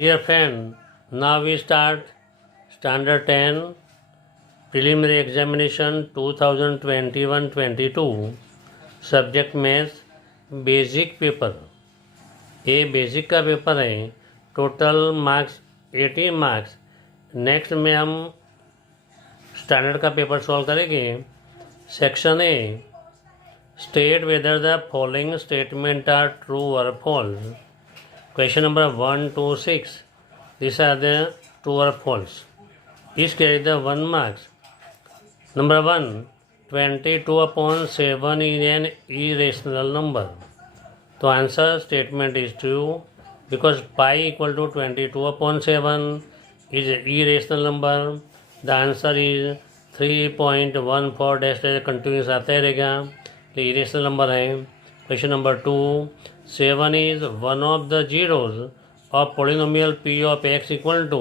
Dear friend, now we start Standard 10 Preliminary Examination 2021-22 Subject Maths Basic Paper। ये basic का paper है। Total marks 18 marks. Next में हम standard का paper solve करेंगे। Section A, state whether the following statement are true और false. Question number 1 to 6. These are the true or false. Each carry the 1 marks. Number 1. 22 upon 7 is an irrational number. So answer statement is true because pi equal to 22 upon 7 is an irrational number. The answer is 3.14 dash continuous आता रहेगा, ये irrational number है। Question number 2. 7 is one of the zeros of polynomial p of x equal to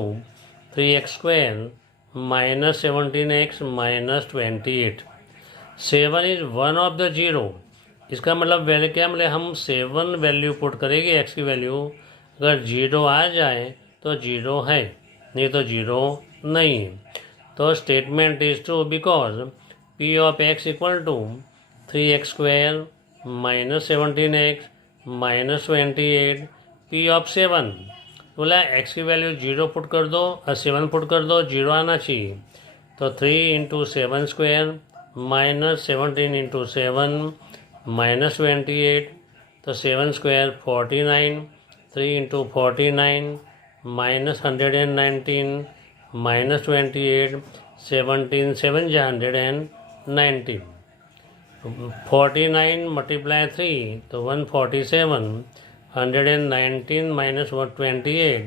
3x square minus 17x minus 28। 7 is one of the zero, इसका मतलब value क्या, मतलब हम 7 value put करेंगे x की वैल्यू, अगर 0 आ जाए तो 0 है, नहीं तो 0 नहीं। तो statement is true because p of x equal to 3x square minus 17x minus 28 p of 7। बोला x की वैल्यू 0 पुट कर दो और 7 पुट कर दो, 0 आना चाहिए। तो 3 into 7 square minus 17 into 7 minus 28, तो 7 स्क्वायर 49, 3 इंटू 49 माइनस 119 माइनस 28, 17 7 जा 119, 49 मल्टीप्लाई 3 तो 147, 119 माइनस 128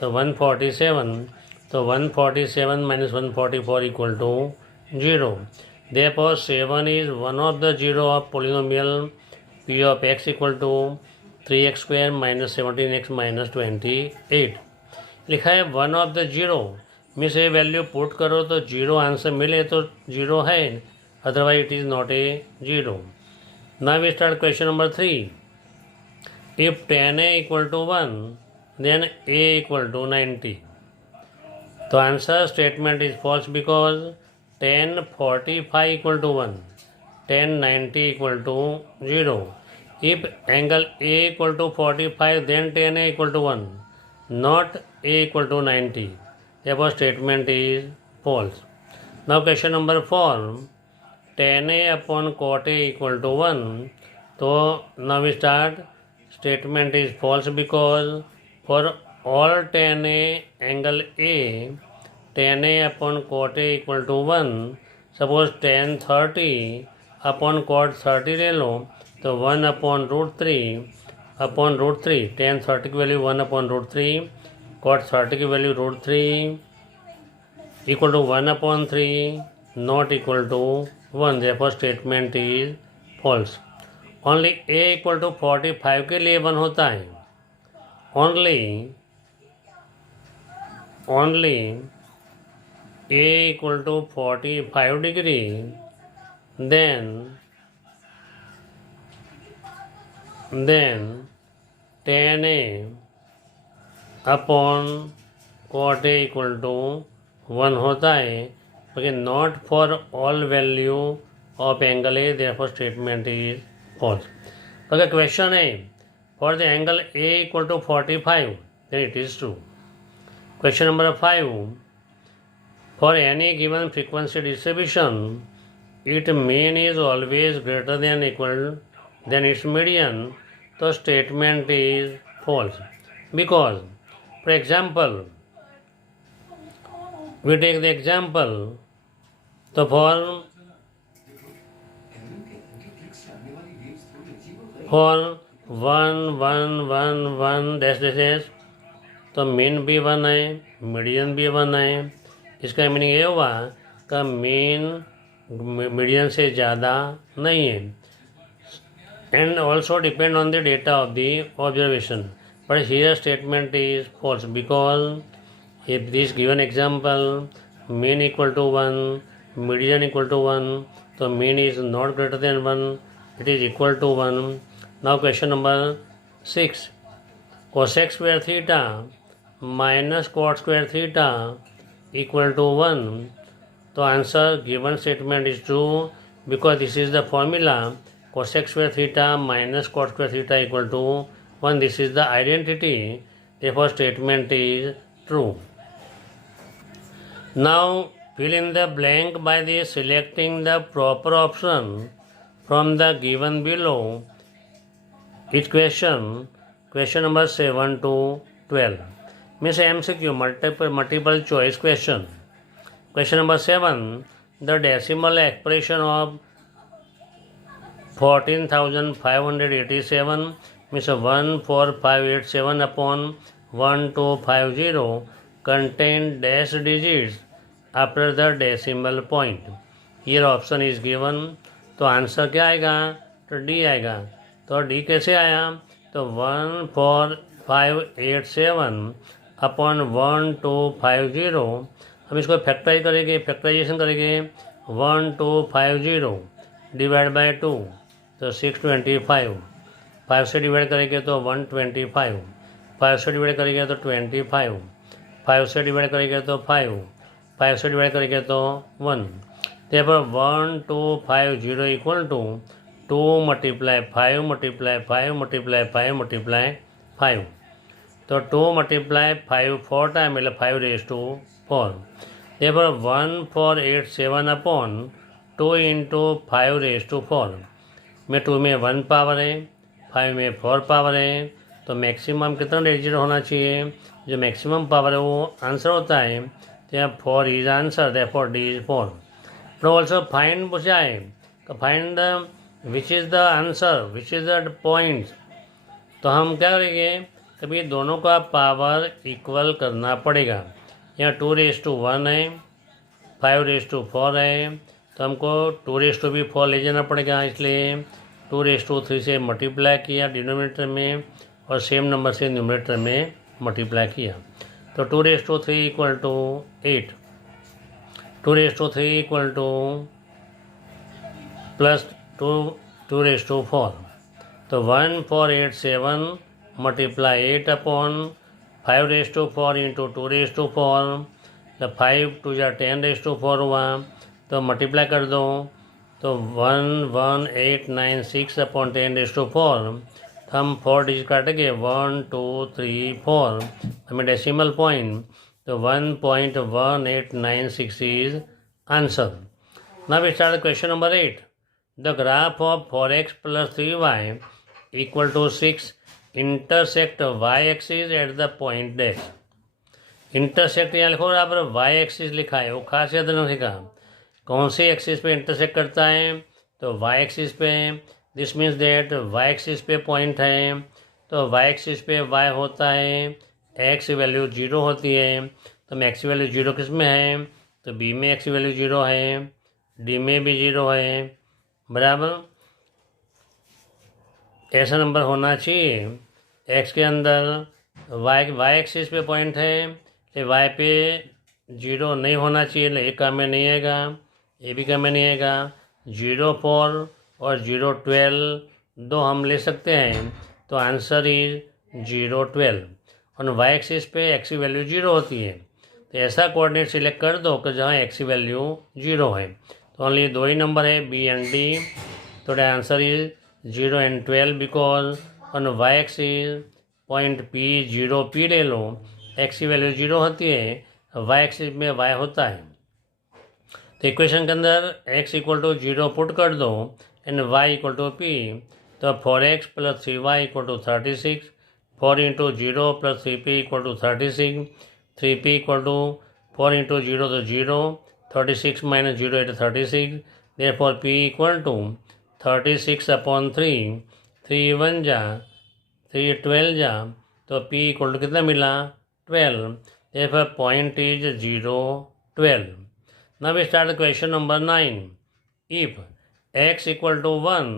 तो 147, तो 147 minus 144 equal to 0। Therefore 7 is one of the zero of polynomial p of x equal to 3x square minus 17x minus 28। लिखा है one of the zero में से value put करो तो 0 आंसर मिले तो 0 है, otherwise it is not a 0. Now we start question number 3. If 10a equal to 1, then a equal to 90. The answer statement is false because 1045 equal to 1, 1090 equal to 0. If angle a equal to 45, then 10a equal to 1, not a equal to 90. Therefore statement is false. Now question number 4. tan a upon cot a equal to 1. So now we start. Statement is false because for all tan a angle a, tan a upon cot a equal to 1. Suppose tan 30 upon cot 30 ले लो तो 1 upon root 3 tan 30 की value 1 upon root 3, cot 30 की value root 3 equal to 1 upon 3, not equal to 1। therefore statement is false। only a equal to 45 के लिए 1 होता है। only a equal to 45 degree, then tan a upon cot a equal to 1 होता है, okay, not for all value of angle a, therefore statement is false। okay, question A, for the angle a equal to 45, then it is true। question number 5, for any given frequency distribution, its mean is always greater than equal than its median, so statement is false because, for example, we take the example, तो for 1 1 1 1 dash dash तो mean भी 1 है, median भी 1 है। इसका meaning ये हुआ कि मीन मीडियन से ज़्यादा नहीं है। And also depend on the data of the observation, but here statement is false because if this given example mean equal to 1, median equal to 1, so mean is not greater than 1, it is equal to 1। now question number 6, cosec square theta minus cot square theta equal to 1. तो answer given statement is true because this is the formula cosec square theta minus cot square theta equal to 1. This is the identity. Therefore statement is true. Now fill in the blank by selecting the proper option from the given below. Each question number 7 to 12. Means MCQ, multiple choice question. Question number 7. The decimal expression of 14,587 means 14587 upon 1250 contain dash digits after the decimal point. Here option is given. तो answer क्या आएगा? तो D आएगा. तो D कैसे आया? तो 14587 upon 1250. हम इसको फैक्टराइजेशन करेंगे 1250 डिवाइड बाय 2 तो 625. 5 से डिवाइड करेंगे तो 125. 5 से डिवाइड करेंगे तो 25. 5 से डिवाइड करेंगे तो 5. 5 से डिवाइड करेंगे तो 1. therefore 1250 equal to 2 multiply 5 multiply 5 multiply 5 multiply 5. तो 2 मल्टीप्लाई 5 4 टाइम मतलब 5 raise to 4. therefore 1487 upon 2 into 5 raise to 4 में 2 में 1 पावर है, 5 में 4 पावर है. तो मैक्सिमम कितना डिजिट होना चाहिए? जो मैक्सिमम पावर है वो आंसर होता है. तो 4 is answer. therefore D is 4. तो ऑल्सो फाइंड पूछा है तो find the which is the answer, which is the point. तो हम क्या करेंगे? कभी दोनों का पावर इक्वल करना पड़ेगा. यहाँ 2 रेज टू 1 है, 5 रेज टू 4 है. तो हमको 2 रेज टू भी 4 ले जाना पड़ेगा. इसलिए 2 रेज टू 3 से मल्टीप्लाई किया डिनोमिनेटर में और सेम नंबर से न्यूमरेटर में मल्टीप्लाई किया. तो 2 raise to 3 equal to 8. 2 raise to 3 equal to plus 2 raise to 4. तो 1487 multiply 8 upon 5 raise to 4 into 2 raise to 4. तो 5 2 या 10 रेज टू 4 हुआ. तो मल्टीप्लाई कर दो तो 11896 अपॉन 10 रेज टू 4. हम 4 डिजिट काटेंगे 1 2 3 4 हमें डेसिमल पॉइंट. तो 1.1896 is answer. Now we start question number 8. The graph of 4x plus 3y equal to 6 intersect y axis at the point dash. Intersect यहाँ लिखो बराबर y एक्सिस लिखा है, वो खास याद रखिएगा. कौन सी एक्सिस पे इंटरसेक्ट करता है? तो y एक्सिस पे. This means that y axis पे पॉइंट है. तो y एक्सिस पे y होता है, x वैल्यू 0 होती है. तो मैं x वैल्यू 0 किस में है? तो b में x वैल्यू 0 है, d में भी 0 है. बराबर ऐसा नंबर होना चाहिए. x के अंदर y एक्सिस पे पॉइंट है, y पे 0 नहीं होना चाहिए. ए काम में नहीं आएगा, ए भी काम में नहीं आएगा. 0 4 और 0 12 दो हम ले सकते हैं. तो आंसर इज 0 12. और y एक्सिस पे x की वैल्यू 0 होती है. तो ऐसा कोऑर्डिनेट सिलेक्ट कर दो कि जहाँ x की वैल्यू 0 है. तो ओनली 2 ही नंबर है b एंड d. तो the answer is 0 and 12 because on y axis point p 0 p ले लो, x की वैल्यू 0 होती है, y एक्सिस में y होता है. तो इक्वेशन के अंदर x इक्वल टू 0 पुट कर दो and y equal to p. तो 4x plus 3y equal to 36. 4 into 0 plus 3p equal to 36. 3p equal to 4 into 0 तो 0. 36 minus 0 at 36. Therefore p equal to 36 upon 3. 3 1 जा 3 12 जा. तो p equal to कितना मिला? 12. Therefore point is 0 12. Now we start question number 9. If x equal to 1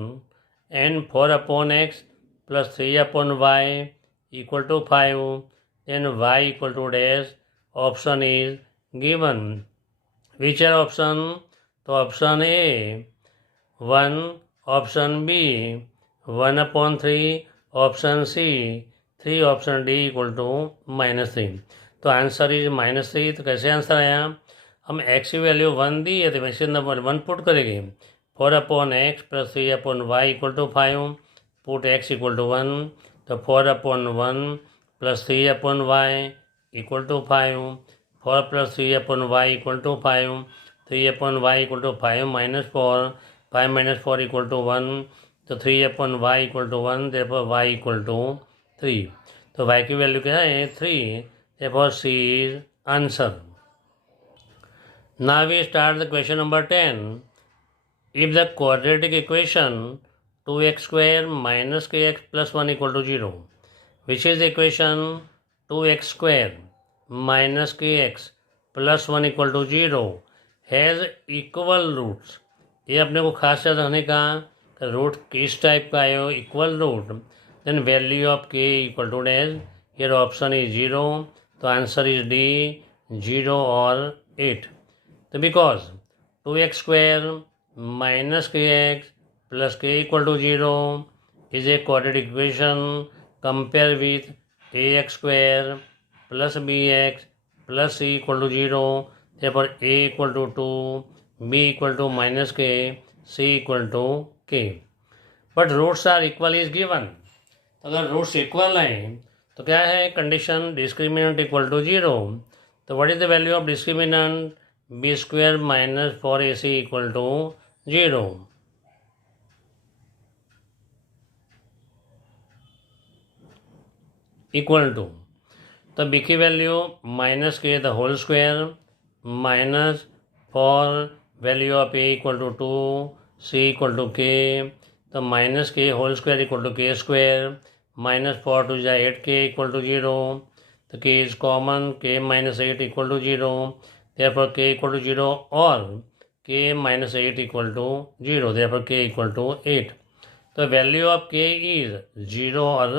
and 4 upon x plus 3 upon y equal to 5, then y equal to dash. Option is given. Which are option? तो option A 1, option B 1 upon 3, option C 3 option D equal to -3। तो answer is -3। तो कैसे answer आया, हम x की value 1 दी है तो वैसे नंबर 1 पुट करेंगे। 4/x + 3/y equal to 5, put x equal to 1। तो 4/1 + 3/y equal to 5, 4 + 3/y equal to 5, 3/y equal to 5 - 4, 5 - 4 equal to 1। तो 3/y equal to 1, therefore y equal to 3। तो y की value क्या है 3, therefore C is answer। Now we start the question number 10. If the quadratic equation 2x² - kx + 1 equal to 0, which is the equation 2x² - kx + 1 equal to 0 has equal roots। ये अपने को खास याद रखने का, रूट किस टाइप का है, equal root, then value of K equal to dash. Here option is 0, तो आंसर इज डी 0 और 8। तो because 2x² - kx + k equal to 0 is a quadratic equation, compare with ax² + bx + c equal to 0, therefore a equal to 2, b equal to -k, c equal to k। But roots are equal is given. अगर roots equal हैं तो क्या है condition, discriminant equal to 0। तो what is the value of discriminant, b² - 4ac equal to 0। Equal to, तो b की value -k the whole square -4 value of a equal to 2, c equal to k। तो -k whole square equal to k², -4 2 = 8k equal to 0। तो k is common, k - 8 equal to 0, therefore k equal to 0 और k - 8 equal to 0, therefore k equal to 8। तो value of k is 0 और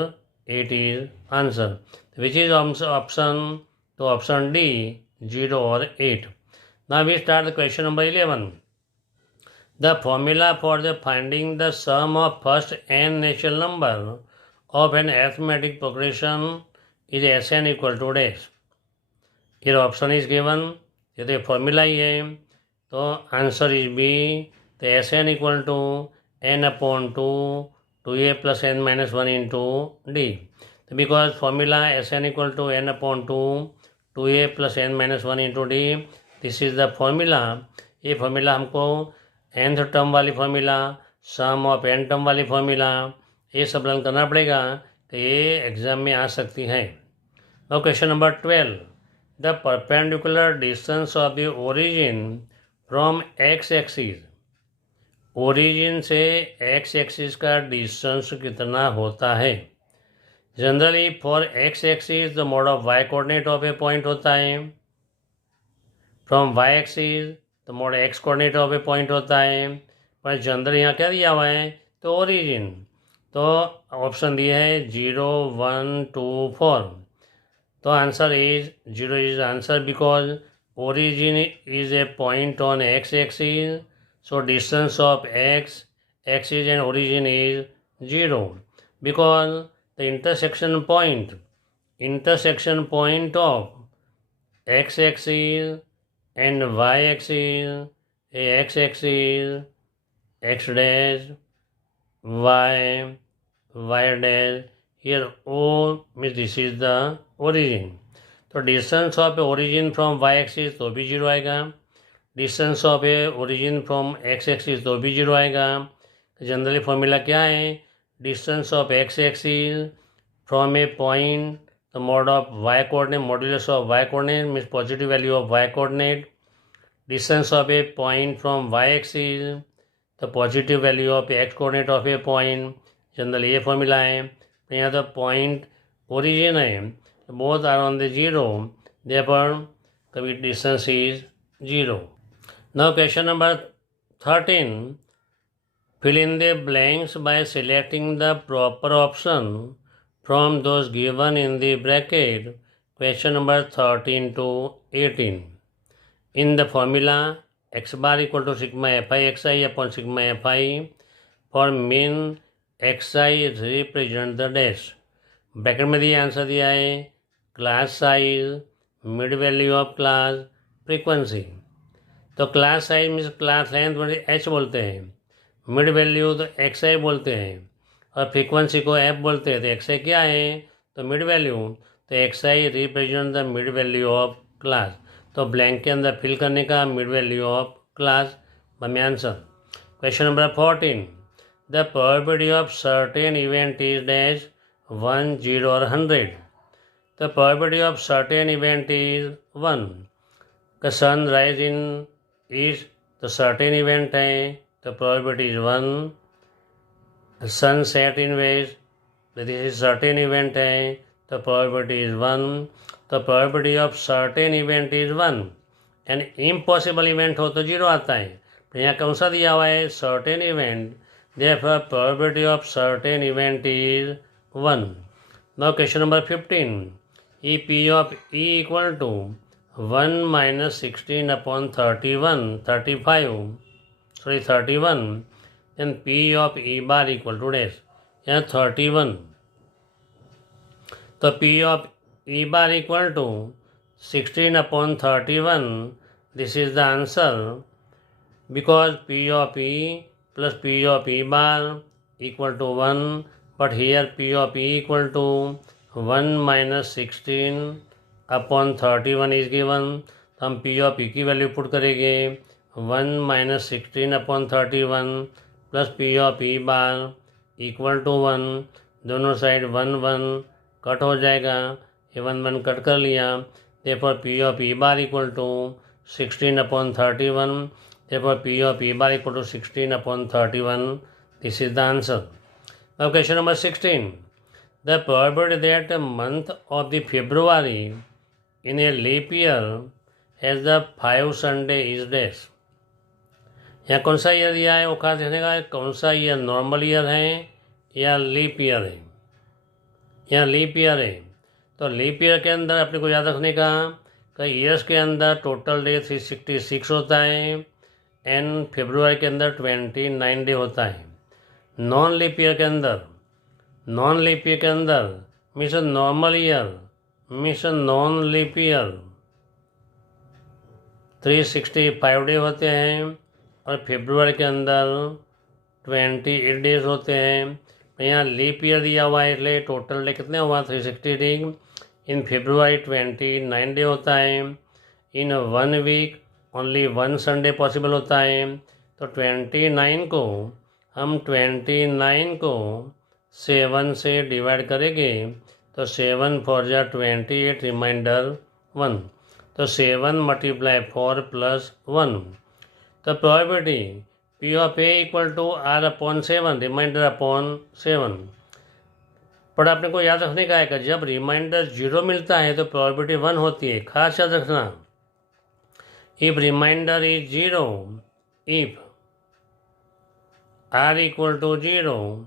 8 is answer, which is option, तो option D 0 और 8। Now we start the question number 11। The formula for the finding the sum of first n natural number of an arithmetic progression is Sn equal to dash। Here option is given, यदि formula ही है तो answer is B. तो Sn equal to n/2 2a + n - 1 into D. तो because formula Sn equal to n/2 2a + n - 1 into D, this is the formula. ये formula हमको nth term वाली formula, sum of n term वाली formula, ये सब run करना पड़ेगा, तो ये एग्जाम में आ सकती है। Now question number 12। The perpendicular distance of the origin from x axis, origin से x एक्सिस का डिस्टेंस कितना होता है। Generally for x axis the mode of y coordinate of A point होता है, फ्रॉम y एक्सिस तो mode x coordinate of A point होता है, पर जनरल यहाँ क्या दिया हुआ है तो ओरिजिन। तो ऑप्शन दिए है 0 1 2 4। तो answer is 0 is answer, because origin is a point on x axis, so distance of x axis and origin is 0, because the intersection point of x axis and y axis, x axis, x dash, y dash, here O means this is the origin। तो distance of A origin from y axis तो भी 0 आएगा, distance of A origin from x axis तो भी 0 आएगा। तो generally formula क्या है, distance of x axis from A point, the mode of y coordinate, modulus of y coordinate means positive value of y coordinate, distance of a point from y axis, the positive value of x coordinate of a point। General ये formula है। तो यहाँ तो point origin है, both are on the 0, therefore कभी distance is 0। Now question number 13। fill in the blanks by selecting the proper option from those given in the bracket। Question number 13 to 18। In the formula x bar equal to sigma fi xi upon sigma fi, for min xi represent the dash, bracket में दिया answer दिया है class size, mid value of class, frequency. तो class size means class length मतलब H बोलते हैं, mid value तो X I बोलते हैं और फ्रीक्वेंसी को एफ बोलते हैं। तो एक्स आई क्या है तो मिड वैल्यू, तो X I represent the mid value of class. तो ब्लैंक के अंदर फिल करने का मिड वैल्यू ऑफ क्लास हमें answer. Question number 14, the probability of certain event is dash 1, 0 और 100। The probability of certain event is 1. The sun rise in east, the certain event है, the probability is 1. The sun set in west, this is certain event है, the probability is 1. The probability of certain event is 1. And impossible event हो तो 0 आता है। तो यहाँ कौन सा दिया हुआ है certain event, therefore probability of certain event is 1. Now question number 15. If P of E equal to 1 minus 16 upon 31, 31, then P of E bar equal to dash. यहाँ 31, तो P of E bar equal to 16 upon 31, this is the answer, because P of E plus P of E bar equal to 1, but here P of E equal to 1 minus 16 upon 31 is given. तो हम P of ई की value put करेंगे 1 minus 16 upon 31 plus P of E bar equal to 1, दोनों side 1 1 cut हो जाएगा, ये 1 1 cut कर लिया। Therefore P of E bar equal to 16 upon 31, therefore P of E bar equal to 16 upon 31, this is the answer. Now question number 16, the probability that the month of the February in a leap year has the 5 Sunday is dash। यहाँ कौन सा year दिया है वो खास देखने का, कौन सा ईयर नॉर्मल ईयर है या लीप ईयर है। यहाँ लीप ईयर है, तो लीप ईयर के अंदर अपने को याद रखने का कई ईयर्स के अंदर टोटल डे 366 होता है एंड फेब्रुआरी के अंदर 29 डे होता है। नॉन लीप ईयर के अंदर means normal year means non leap year 365 day होते हैं और फेब्रुआरी के अंदर 28 डेज होते हैं। यहाँ लीप ईयर दिया हुआ है इसलिए टोटल डे कितने हुआ 360 डे। इन फेब्रुआरी 29 डे होता है। इन 1 वीक ओनली 1 संडे पॉसिबल होता है। तो 29 को हम 7 से डिवाइड करेंगे तो 7 4 जा 28 रिमाइंडर 1, तो 7 मल्टीप्लाई 4 प्लस 1। तो probability P of A equal to R upon 7 remainder upon 7। पर आपने को याद रखने का है कि जब रिमाइंडर 0 मिलता है तो प्रोबेबिलिटी 1 होती है। खास याद रखना, if remainder is 0, if R equal to 0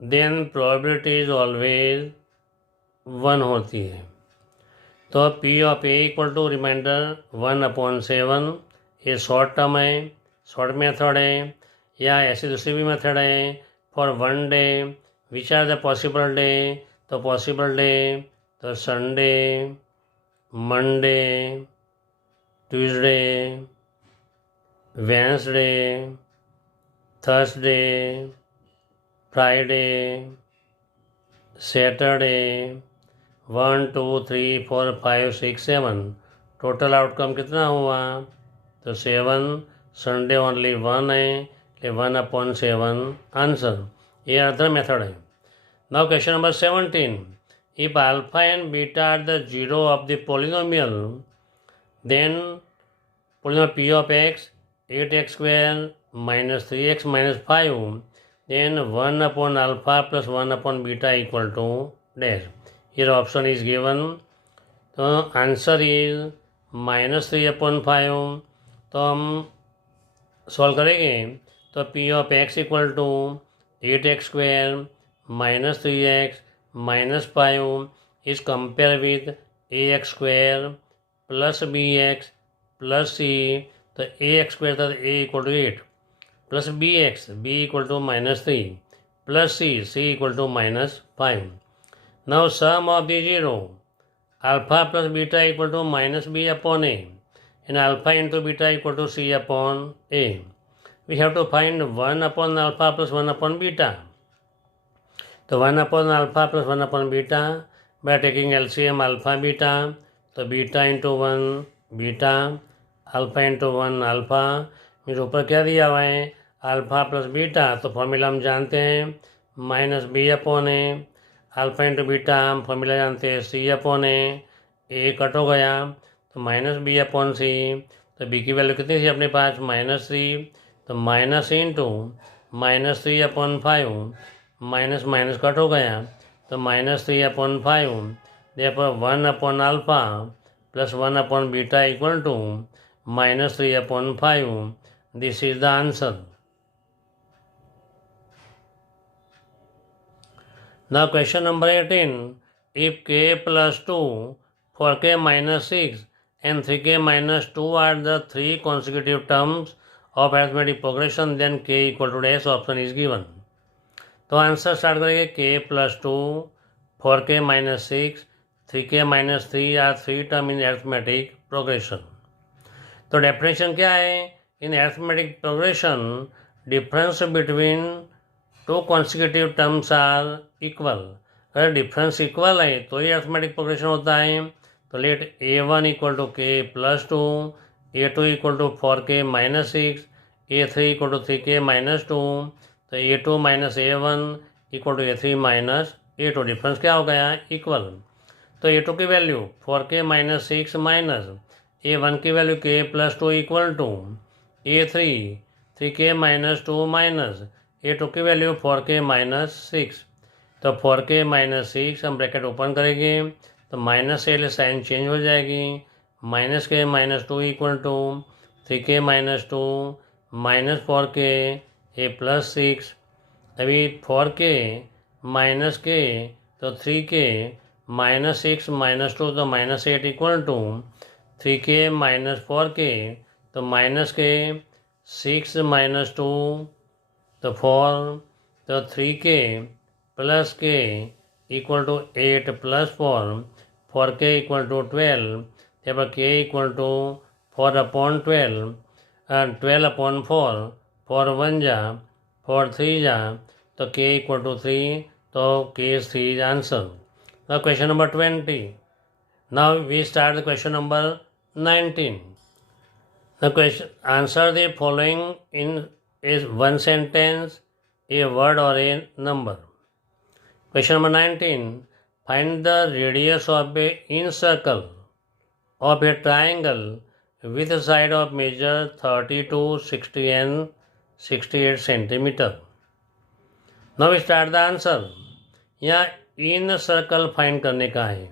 then probability is always 1 होती है। तो P of A equal to remainder 1 upon 7, ये शॉर्ट टर्म है, शॉर्ट मेथड है, या ऐसी दूसरी भी मेथड है। For 1 day which are the possible day, तो पॉसिबल डे तो Sunday, Monday, Tuesday, Wednesday, Thursday, Friday, Saturday, 1 2 3 4 5 6 7, total outcome कितना हुआ तो 7। संडे ओनली 1 है, 1 अपॉन 7 आंसर। ये अदर मेथड है। Now question number 17, if alpha and beta are the 0 of the polynomial then polynomial P of x 8x square minus 3x minus 5 then 1 upon alpha plus 1 upon beta equal to dash. Here option is given. तो answer is -3 upon 5। तो हम solve करेंगे तो P of x equal to 8x square minus 3x minus 5 is compare with ax square plus bx plus c। तो ax square था a equal to 8 plus b equal to -3 plus c equal to -5। Now sum of the zero, alpha plus beta equal to minus b upon a, and alpha into beta equal to c upon a. We have to find 1 upon alpha plus 1 upon beta. So 1 upon alpha plus 1 upon beta, by taking LCM alpha beta, तो beta into 1 beta, alpha into 1 alpha, मेरे ऊपर क्या दिया हुआ है alpha plus beta, तो formula हम जानते हैं माइनस बी अपॉन ए, अल्फा इंटू बीटा हम फॉर्मूला जानते हैं सी अपॉन ए कट हो गया तो माइनस बी अपॉन सी, तो बी की वैल्यू कितनी थी अपने पास -3, तो minus into -3 upon 5, minus minus cut हो गया तो -3 upon 5, therefore 1 upon alpha plus 1 upon beta equal to -3 upon 5. This is the answer. Now question number 18. If k plus 2, 4k minus 6 and 3k minus 2 are the three consecutive terms of arithmetic progression, then k equal to dash option is given. तो answer start करेंगे k plus 2, 4k minus 6, 3k minus 3 are three term in arithmetic progression. तो definition क्या है in arithmetic progression, difference between two consecutive terms are equal. अगर difference equal है तो ही arithmetic progression होता है. तो let a1 equal to k plus 2, a2 equal to 4k minus 6, a3 equal to 3k minus 2, तो a2 minus a1 equal to a3 minus a2. Difference क्या हो गया इक्वल. तो ए टू की value 4k minus 6 minus a1 की value k plus 2 equal to a3 3k minus 2 minus a2 की value 4k minus 6. तो 4k minus 6 हम bracket open करेंगे तो माइनस से साइन चेंज हो जाएगी, minus k minus 2 equal to 3k minus 2 minus 4k ए प्लस 6. अभी 4k माइनस के तो 3k माइनस 6 माइनस 2 तो minus 8 equal to 3k minus 4k तो माइनस के 6 माइनस 2 तो 4, तो 3k plus k equal to 8 plus 4, 4k equal to 12, तब k equal to 4 upon 12, 12 upon 4, 4 1 जा 4 3 जा, तो k इक्वल टू 3, तो k is 3 is answer. Now question number 20. Now we start the question number 19. The question, answer the following in is one sentence, a word or a number. Question number 19. Find the radius of a incircle of a triangle with a side of measure 32, 60 and 68 centimeter. Now we start the answer. यहाँ इन circle find करने का है.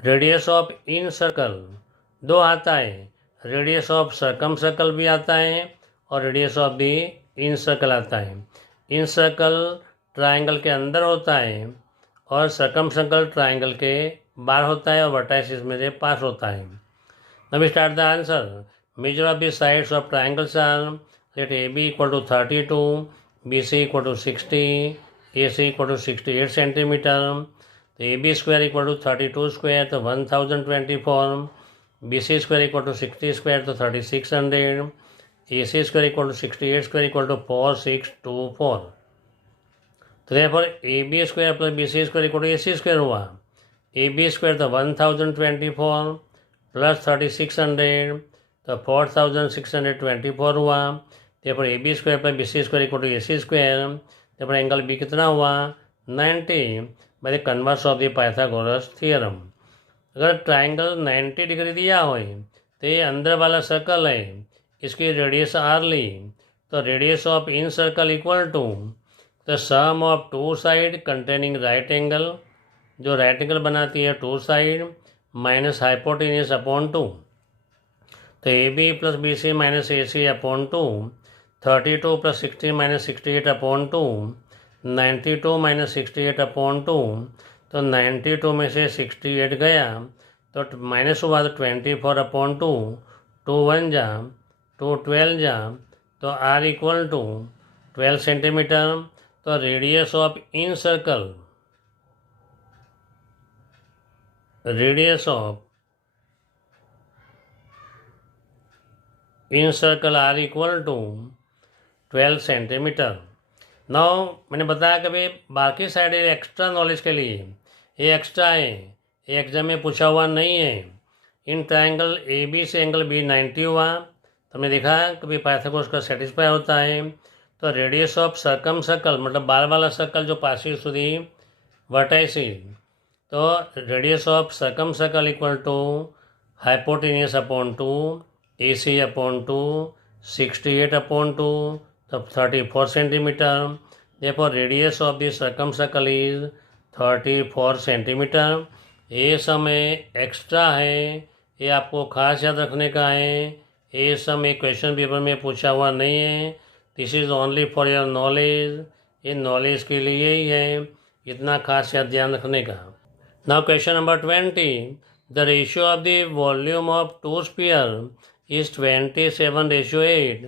Radius of in circle दो आता है, radius of circum circle भी आता है और radius of the in circle आता है. इन सर्कल ट्राइंगल के अंदर होता है और सर्कम सर्कल ट्राइंगल के बाहर होता है और वर्टाइसिस में से पास होता है. अब start the answer. Measure of the sides of triangles are, let A B equal to 32, B C equal to 60, AC equal to 68 centimetre. तो AB square equal to 32 square तो 1024, BC square equal to 60 square तो 3600, AC square equal to 68 square equal to 4624. तो therefore AB square plus BC square equal to AC square हुआ. AB square तो 1024 plus 3600 तो 4624 हुआ. therefore AB square plus BC square equal to AC square. तब angle B कितना हुआ 90 by the converse of the Pythagoras theorem. अगर triangle 90 degree दिया हो तो ये अंदर वाला सर्कल है, इसकी रेडियस आर ली, तो radius of in circle equal to the sum of two side containing right angle, जो राइट एंगल बनाती है two side, minus hypotenuse upon 2. तो A B plus B C minus A C upon 2, 32 plus 60 minus 68 upon 2, 92 minus 68 upon 2. तो 92 में से 68 गया तो minus हुआ तो 24 अपॉन 2, 2 1 जा 2 12 जा, तो आर इक्वल टू 12 सेंटीमीटर. तो radius of in circle radius of in circle are equal to 12 centimetre. Now मैंने बताया कि भाई बाकी साइड एक्स्ट्रा नॉलेज के लिए ये एक्स्ट्रा है, ये एग्जाम में पूछा हुआ नहीं है। इन ट्रायंगल ए बी से एंगल बी 90 हुआ, तो हमने देखा कि भाई पाइथागोरस का सेटिस्फाई होता है। तो रेडियस ऑफ सर्कम सर्कल मतलब बार वाला सर्कल जो पासी सुधी वर्टाइसी, तो radius of circumcircle equal to hypotenuse upon 2 AC upon 2 68 upon 2, तब 34 centimetre. therefore radius of the circumcircle is 34 centimetre. ये समय एक्स्ट्रा है, ये आपको खास याद रखने का है। ये समय क्वेश्चन पेपर में पूछा हुआ नहीं है। This is only for your knowledge, ये नॉलेज के लिए ही है, इतना खास याद ध्यान रखने का। Now question number 20, the ratio of the volume of two sphere is 27:8.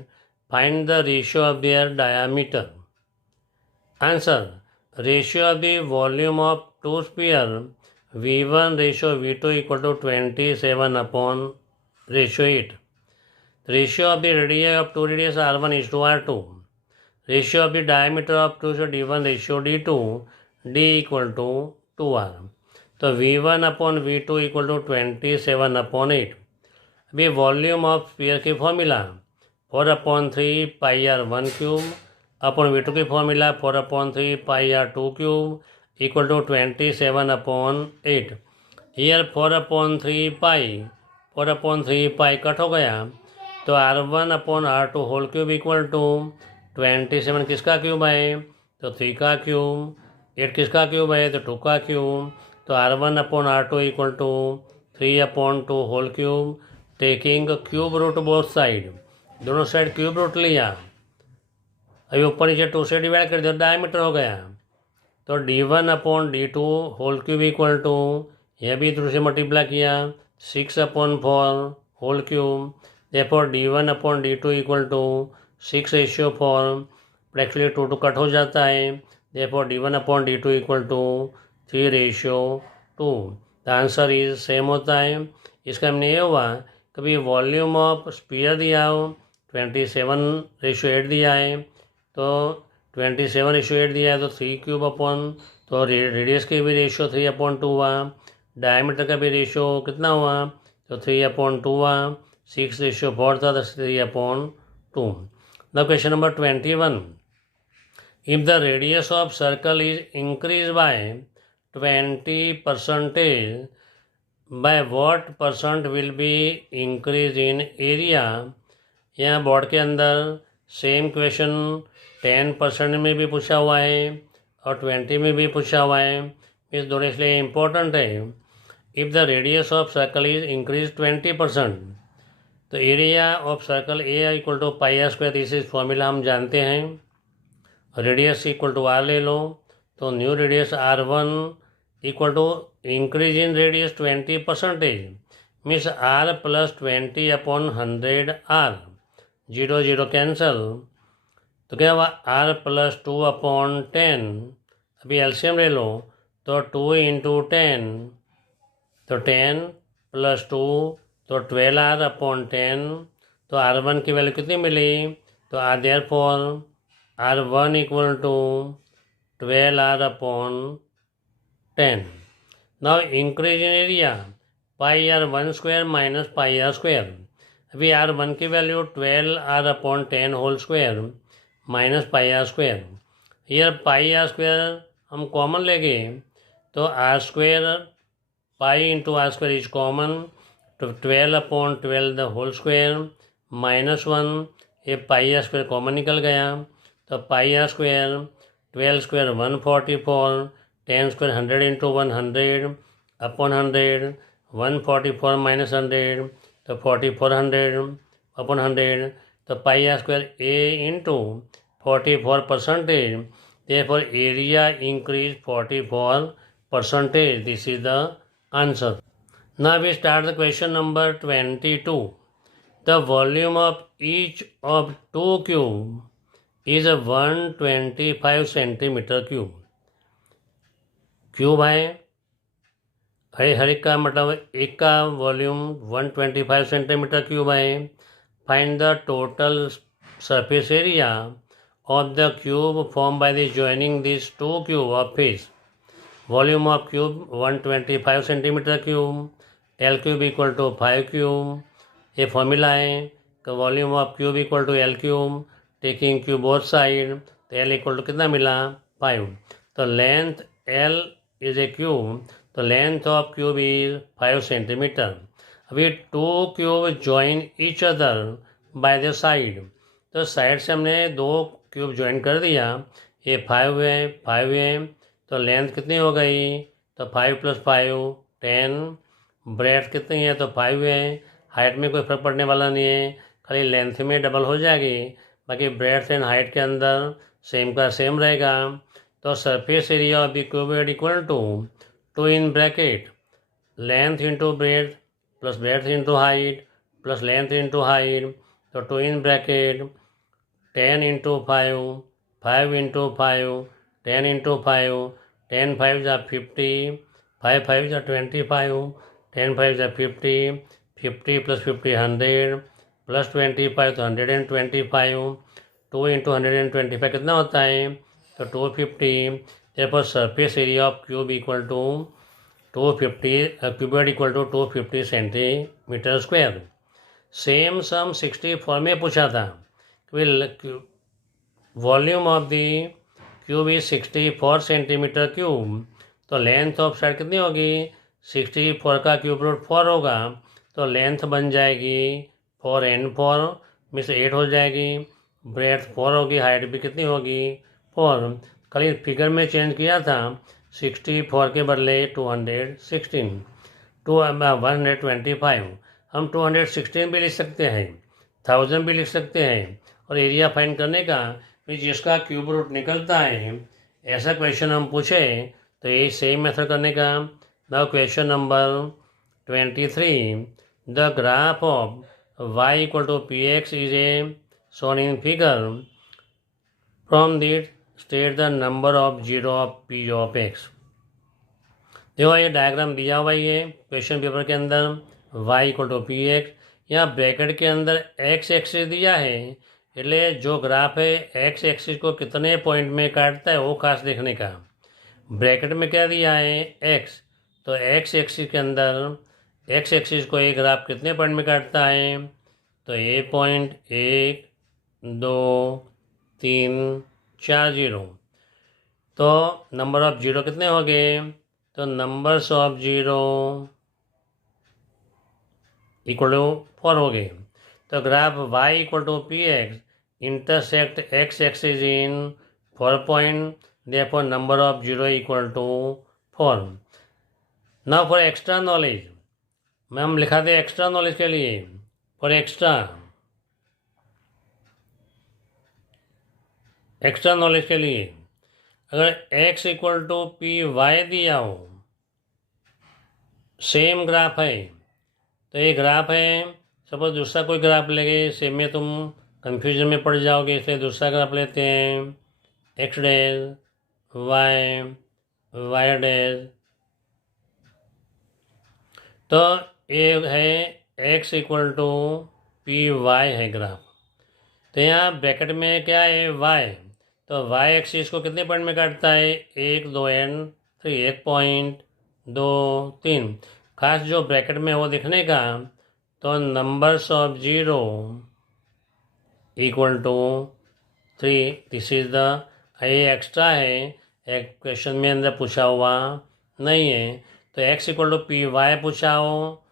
Find the ratio of their diameter. Answer: ratio of the volume of two sphere V1 ratio V2 equal to 27 upon ratio 8. Ratio of the radii of two radius R1 is to R2. Ratio of the diameter of two so D1 ratio D2 D equal to 2R. तो V1 upon V2 equal to 27 upon 8. अभी volume of sphere की formula 4/3 pi are 1 cube upon V2 की formula 4/3 pi R 2 cube equal to 27/8। ईयर 4/3 pi cut हो गया, तो R1/R2 whole cube equal to 27 किसका cube है, तो 3 का क्यूब। 8 किसका क्यूब है, तो 2 का क्यूब। तो R1/R2 equal to 3/2 whole cube. Taking cube root both side, दोनों साइड क्यूब रूट लिया। अभी ऊपर नीचे 2 से डिवाइड कर दिया, डायमीटर हो गया। तो D1/D2 whole cube equal to, यह भी 2 से मल्टीप्लाई किया, 6/4 whole cube. Therefore D1/D2 equal to 6:4, actually 2 cut हो जाता है। Therefore D1/D2 equal to 3:2। The answer is same होता है। इसका हमने ये हुआ कभी वॉल्यूम ऑफ स्फीयर दिया हो 27:8 दिया है, तो 27:8 दिया है, तो 3 क्यूब अपॉन, तो रेडियस की भी रेशियो 3/2 हुआ, डायमीटर का भी रेशियो कितना हुआ, तो 3/2 हुआ। 6:4 था, 3/2। The question number 21, if the radius of circle is increase by 20%, by what % will be increase in area. यहाँ बोर्ड के अंदर सेम क्वेश्चन 10% में भी पूछा हुआ है और 20 में भी पूछा हुआ है, इस दोनों इसलिए इम्पोर्टेंट है। If the radius of circle is increase 20%, तो area of circle a equal to pi r square, इस फॉर्मूला हम जानते हैं। रेडियस इक्वल टू आर ले लो, तो new radius R1 equal to increase in radius 20%, means R + 20/100 R, 0 0 cancel, तो क्या हुआ R + 2/10। अभी एलसीएम ले लो, तो 2 × 10, तो 10 + 2, तो 12R/10। तो R1 की वैल्यू कितनी मिली, तो therefore R1 equal to 12R/10। Now increase in area pi are 1 square minus pi r square. अभी R1 की value 12R/10 whole square minus pi r square. ईयर पाई आर स्क्वायर हम common लेंगे, तो r square pi × r square is common, तो 12/12 the whole square -1, ये पाई r square common निकल गया, तो पाई आर स्क्वायर 12 स्क्वायर 144, 10 स्क्वायर 100 × 100/100, 144 - 100, तो 4400/100, तो पाई r square A × 44%, therefore area increase 44%. This is the answer. Now we start the question number 22. The volume of each of two cube is a 125 centimeter cube. Cube है, हरिक का मतलब एक का volume 125 centimetre cube है। Find the total surface area of the cube formed by the joining these two cube of his. Volume of cube 125 centimeter cube, L cube equal to 5 cube. ये formula है कि volume of cube equal to L cube, taking cube both side, तो L equal to कितना मिला 5। तो length L is a cube, तो length of cube is 5 centimetre. अभी two cube join each other by the side, तो side से हमने दो क्यूब ज्वाइन कर दिया, ये 5 है, तो लेंथ कितनी हो गई, तो 5 + 5 10। ब्रेथ कितनी है, तो 5 है। हाइट में कोई फर्क पड़ने वाला नहीं है, खाली लेंथ में डबल हो जाएगी, बाकी ब्रेथ एंड हाइट के अंदर सेम का सेम रहेगा। तो surface area of the cube equal to 2 in bracket length into breadth plus breadth into height plus length into height, तो 2 in bracket 10 into 5, 5 into 5, 10 into 5, 10 5 जा 50, 5 5 जा 25, 10 5 जा 50, 50 + 50 100 प्लस 25 तो 125, 2 इंटू 125 कितना होता है, तो 250। therefore surface area of cube equal to 250 cuboid equal to 250 centimetre square. Same sum 64 में पूछा था, volume of the cube is 64 centimetre cube, तो लेंथ ऑफ साइड कितनी होगी, 64 का क्यूब रूट 4 होगा, तो लेंथ बन जाएगी 4n4 में से 8 हो जाएगी, ब्रेथ 4 होगी, हाइट भी कितनी होगी 4। कल फिगर में चेंज किया था, 64 के बदले 216, 125, हम 216 भी लिख सकते हैं, 1000 भी लिख सकते हैं। और एरिया फाइंड करने का जिसका क्यूब रूट निकलता है, ऐसा क्वेश्चन हम पूछे तो ये सेम मेथड करने का। Now question number 23, the graph of y equal to px is a shown in figure, from this state the number of zero of p of x। देखो ये डायग्राम दिया हुआ ही है क्वेश्चन पेपर के अंदर, y equal to px, यहाँ bracket के अंदर x एक्सिस दिया है, એટલે जो ग्राफ है एक्स एक्सिस को कितने पॉइंट में काटता है वो खास देखने का। ब्रैकेट में क्या दिया है एक्स, तो एक्स एक्सिस के अंदर एक्स एक्सिस को एक ग्राफ कितने पॉइंट में काटता है, तो ए पॉइंट 1 2 3 4 0। तो नंबर ऑफ जीरो कितने हो गए, तो numbers of zero equal to 4 हो गए। तो graph y equal to p x intersect x axis in 4 point, therefore number of zero equal to 4। Now for extra knowledge, मैं हम लिखा दे एक्स्ट्रा नॉलेज के लिए, फॉर एक्स्ट्रा नॉलेज के लिए, अगर x equal to p y दिया हो, सेम ग्राफ है, तो ये ग्राफ है, सपोज दूसरा कोई ग्राफ लेंगे, सेम में तुम कंफ्यूजन में पड़ जाओगे, इसलिए दूसरा ग्राफ लेते हैं, एक्स डैश वाई डैश। तो ये है x equal to p y है ग्राफ, तो यहाँ ब्रैकेट में क्या है y, तो y एक्सिस को कितने पॉइंट में काटता है, 1 2 n 3, 1 पॉइंट 2 3, खास जो ब्रैकेट में वो दिखने का, तो numbers of zero equal to 3, this is the, ये एक्स्ट्रा है, एक क्वेश्चन में अंदर पूछा हुआ नहीं है। तो x equal to p y पूछा हो,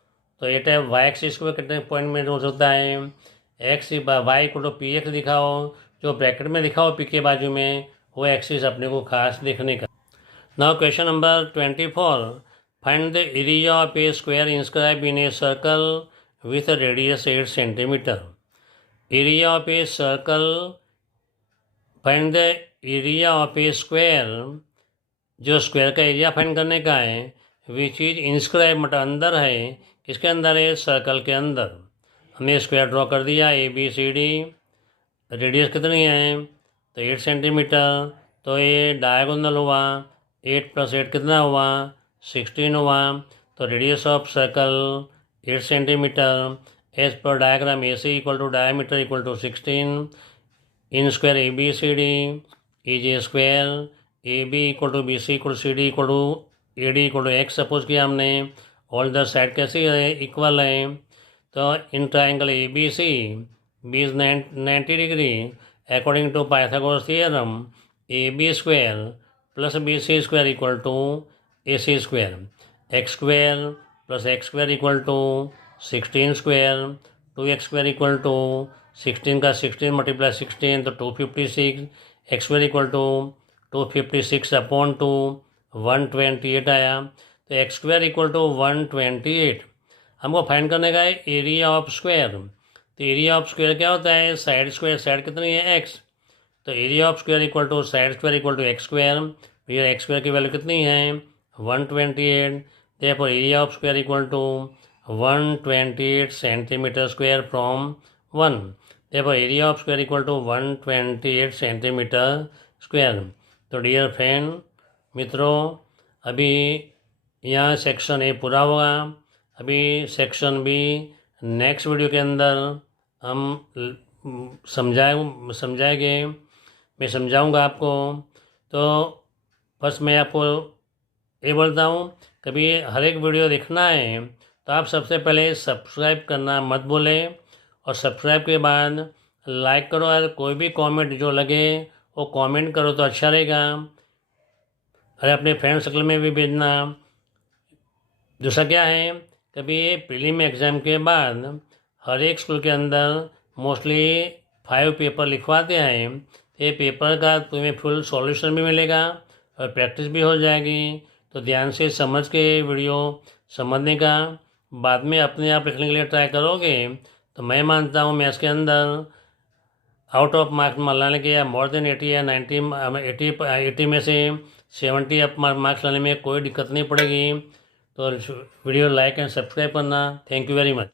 तो ये टाइप वाई एक्सिस को कितने पॉइंट में रोज होता है, x y equal to p x दिखाओ, जो ब्रैकेट में दिखाओ पी के बाजू में, वो एक्सिस अपने को खास देखने का। Now question number 24, find the area of A square inscribe in a circle with radius 8 centimetre. Area of a circle, find the area of A square, जो स्क्वायर का एरिया फाइंड करने का है, विच इज इंस्क्राइब मतलब अंदर है, किसके अंदर है, सर्कल के अंदर। हमने स्क्वायर ड्रॉ कर दिया A B C D, radius कितनी है, तो 8 सेंटीमीटर, तो ये डायगोनल हुआ, 8 + 8 कितना हुआ 16 हुआ, तो radius of circle 8 centimetre, as पर diagram AC equal to diameter equal to 16, in square ABCD is a square, AB equal to BC equal to CD equal to AD equal to X suppose किया हमने। All the side कैसी है, equal है। तो in triangle ABC B is 90 degree according to Pythagoras theorem, AB square plus BC square equal to AC square, x square plus x square equal to 16 square, 2x square equal to 16 का 16 multiply 16 तो 256, x square equal to 256 upon two 128 आया। तो x square equal to 128 हमको find करने का है area of square. तो area of square क्या होता है, साइड स्क्वायर, साइड कितनी है x, तो area of square equal to side square equal to x square. भैया एक्स स्क्वायर की वैल्यू कितनी है 128, देखो area of square equal to 128 centimetre square from 1, देखो area of square equal to 128 centimetre square. तो डियर फ्रेंड मित्रों, अभी यहाँ सेक्शन ए पूरा होगा, अभी सेक्शन बी नेक्स्ट वीडियो के अंदर हम समझाएंगे, मैं समझाऊंगा आपको। तो बस मैं आपको ये बोलता हूँ, कभी हर एक वीडियो देखना है तो आप सबसे पहले सब्सक्राइब करना मत भूलें, और सब्सक्राइब के बाद लाइक करो, और कोई भी कमेंट जो लगे वो कमेंट करो तो अच्छा रहेगा, अरे अपने फ्रेंड सर्कल में भी भेजना। दूसरा क्या है, कभी प्रीलिम एग्ज़ाम के बाद हर एक स्कूल के अंदर मोस्टली 5 पेपर लिखवाते हैं, ये पेपर का तुम्हें फुल सॉल्यूशन भी मिलेगा और प्रैक्टिस भी हो जाएगी। तो ध्यान से समझ के वीडियो समझने का, बाद में अपने आप लिखने के लिए ट्राई करोगे तो मैं मानता हूँ मैथ्स के अंदर आउट ऑफ मार्क्स लाने के या मोर देन 80 या 90 80 में से 70 अप मार्क्स लाने में कोई दिक्कत नहीं पड़ेगी। तो वीडियो लाइक एंड सब्सक्राइब करना। Thank you very much.